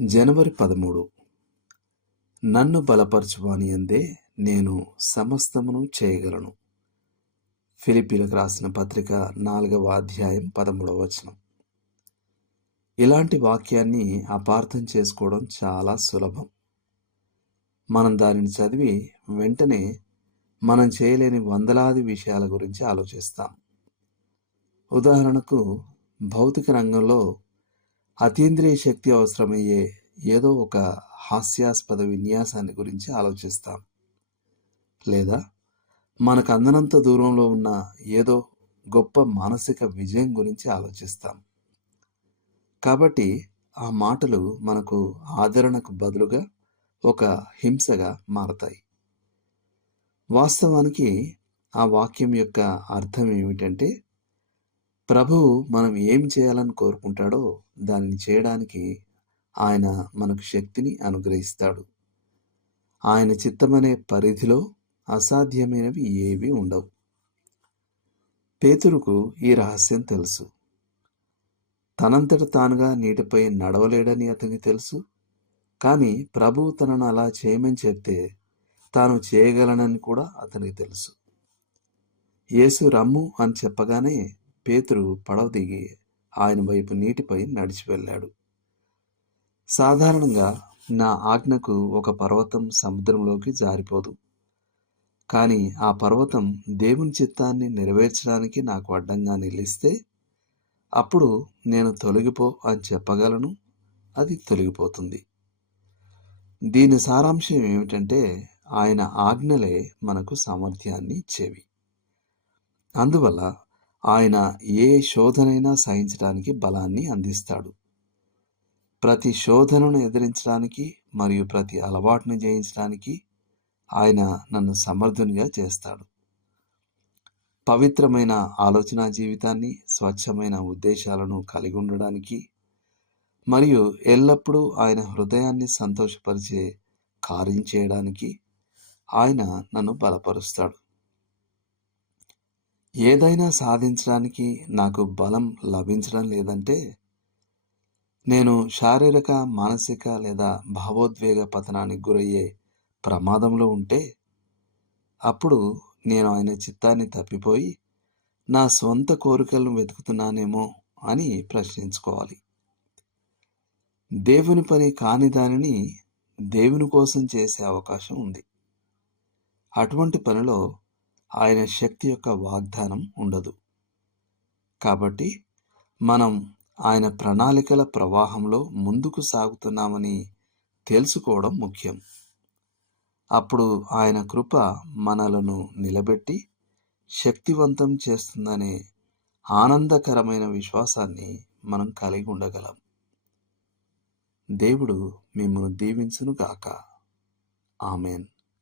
జనవరి 13. నన్ను బలపరచువాని యందే నేను సమస్తమును చేయగలను. ఫిలిప్పీలకు రాసిన పత్రిక 4వ అధ్యాయం 13వ వచనం. ఇలాంటి వాక్యాన్ని అపార్థం చేసుకోవడం చాలా సులభం. మనం దానిని చదివి వెంటనే మనం చేయలేని వందలాది విషయాల గురించి ఆలోచిస్తాం. ఉదాహరణకు, భౌతిక రంగంలో అతీంద్రియ శక్తి అవసరమయ్యే ఏదో ఒక హాస్యాస్పద విన్యాసాన్ని గురించి ఆలోచిస్తాం. లేదా మనకు అందనంత దూరంలో ఉన్న ఏదో గొప్ప మానసిక విజయం గురించి ఆలోచిస్తాం. కాబట్టి ఆ మాటలు మనకు ఆదరణకు బదులుగా ఒక హింసగా మారతాయి. వాస్తవానికి ఆ వాక్యం యొక్క అర్థం ఏమిటంటే, ప్రభువు మనం ఏం చేయాలని కోరుకుంటాడో దానిని చేయడానికి ఆయన మనకు శక్తిని అనుగ్రహిస్తాడు. ఆయన చిత్తమనే పరిధిలో అసాధ్యమైనవి ఏవీ ఉండవు. పేతురుకు ఈ రహస్యం తెలుసు. తనంతట తానుగా నీటిపై నడవలేడని అతనికి తెలుసు. కానీ ప్రభువు తనను అలా చేయమని చెప్తే తాను చేయగలనని కూడా అతనికి తెలుసు. యేసు రమ్ము అని చెప్పగానే పేతురు పడవ దిగి ఆయన వైపు నీటిపై నడిచి వెళ్ళాడు. సాధారణంగా నా ఆజ్ఞకు ఒక పర్వతం సముద్రంలోకి జారిపోదు. కానీ ఆ పర్వతం దేవుని చిత్తాన్ని నెరవేర్చడానికి నాకు అడ్డంగా నిలిస్తే అప్పుడు నేను తొలగిపో అని చెప్పగలను. అది తొలగిపోతుంది. దీని సారాంశం ఏమిటంటే, ఆయన ఆజ్ఞలే మనకు సామర్థ్యాన్ని ఇచ్చేవి. అందువల్ల ఆయన ఏ శోధనైనా సహించడానికి బలాన్ని అందిస్తాడు. ప్రతి శోధనను ఎదిరించడానికి మరియు ప్రతి అలవాటును జయించడానికి ఆయన నన్ను సమర్థునిగా చేస్తాడు. పవిత్రమైన ఆలోచన జీవితాన్ని, స్వచ్ఛమైన ఉద్దేశాలను కలిగి ఉండడానికి మరియు ఎల్లప్పుడూ ఆయన హృదయాన్ని సంతోషపరిచే కార్యం చేయడానికి ఆయన నన్ను బలపరుస్తాడు. ఏదైనా సాధించడానికి నాకు బలం లభించడం లేదంటే, నేను శారీరక, మానసిక లేదా భావోద్వేగ పతనానికి గురయ్యే ప్రమాదంలో ఉంటే, అప్పుడు నేను ఆయన చిత్తాన్ని తప్పిపోయి నా సొంత కోరికలను వెతుకుతున్నానేమో అని ప్రశ్నించుకోవాలి. దేవుని పని కాని దానిని దేవుని కోసం చేసే అవకాశం ఉంది. అటువంటి పనిలో ఆయన శక్తి యొక్క వాగ్దానం ఉండదు. కాబట్టి మనం ఆయన ప్రణాళికల ప్రవాహంలో ముందుకు సాగుతున్నామని తెలుసుకోవడం ముఖ్యం. అప్పుడు ఆయన కృప మనలను నిలబెట్టి శక్తివంతం చేస్తుందనే ఆనందకరమైన విశ్వాసాన్ని మనం కలిగి ఉండగలం. దేవుడు మిమ్మల్ని దీవించును గాక. ఆమెన్.